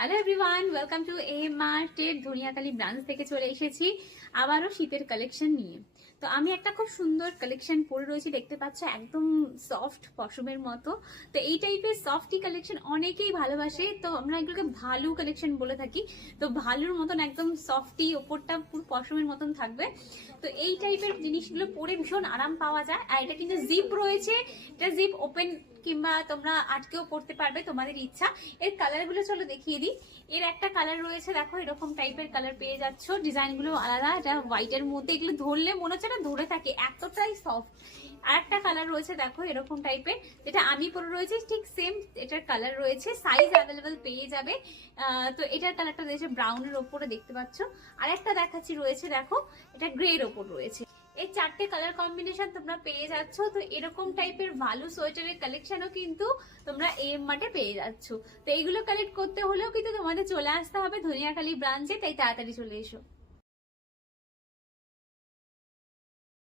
Hello everyone, welcome to এমআরটের Dhaniakhali branch থেকে চলে এসেছি আবারও শীতের কালেকশন নিয়ে। তো আমি একটা খুব সুন্দর কালেকশন পরে রয়েছি, দেখতে পাচ্ছ, একদম সফট পশমের মতো। তো এই টাইপের সফটি কালেকশন অনেকেই ভালোবাসে, তো আমরা এগুলোকে ভালু কালেকশন বলে থাকি। তো ভালুর মতন একদম সফটি, ওপরটা পুরো পশমের মতন থাকবে। তো এই টাইপের জিনিসগুলো পরে ভীষণ আরাম পাওয়া যায়। আর এটা কিন্তু জিপ রয়েছে, এটা জিপ ওপেন কিংবা তোমরা আটকেও পড়তে পারবে, তোমাদের ইচ্ছা। এর কালারগুলো চলো দেখিয়ে দিই। এর একটা কালার রয়েছে, দেখো এরকম টাইপের কালার পেয়ে যাচ্ছ, ডিজাইনগুলো আলাদা। এটা হোয়াইটের মধ্যে, এগুলো ধরলে মনে হচ্ছে না ধরে থাকে, এতটাই সফট। আর একটা কালার রয়েছে দেখো এরকম টাইপের, যেটা আমি পরে রয়েছে ঠিক সেম এটার কালার রয়েছে, সাইজ অ্যাভেলেবেল পেয়ে যাবে। তো এটার কালারটা রয়েছে ব্রাউনের ওপরে, দেখতে পাচ্ছ। আর একটা দেখাচ্ছি রয়েছে, দেখো এটা গ্রের ওপর রয়েছে। এই চারটে কালার কম্বিনেশন তোমরা পেয়ে যাচ্ছ। তো এরকম টাইপের ভালো সোয়েটারের কালেকশনও কিন্তু তোমরা এম মার্টে পেয়ে যাচ্ছ। তো এইগুলো কালেক্ট করতে হলেও কিন্তু তোমাদের চলে আসতে হবে ধনিয়াখালী ব্রাঞ্চে, তাই তাড়াতাড়ি চলে এসো।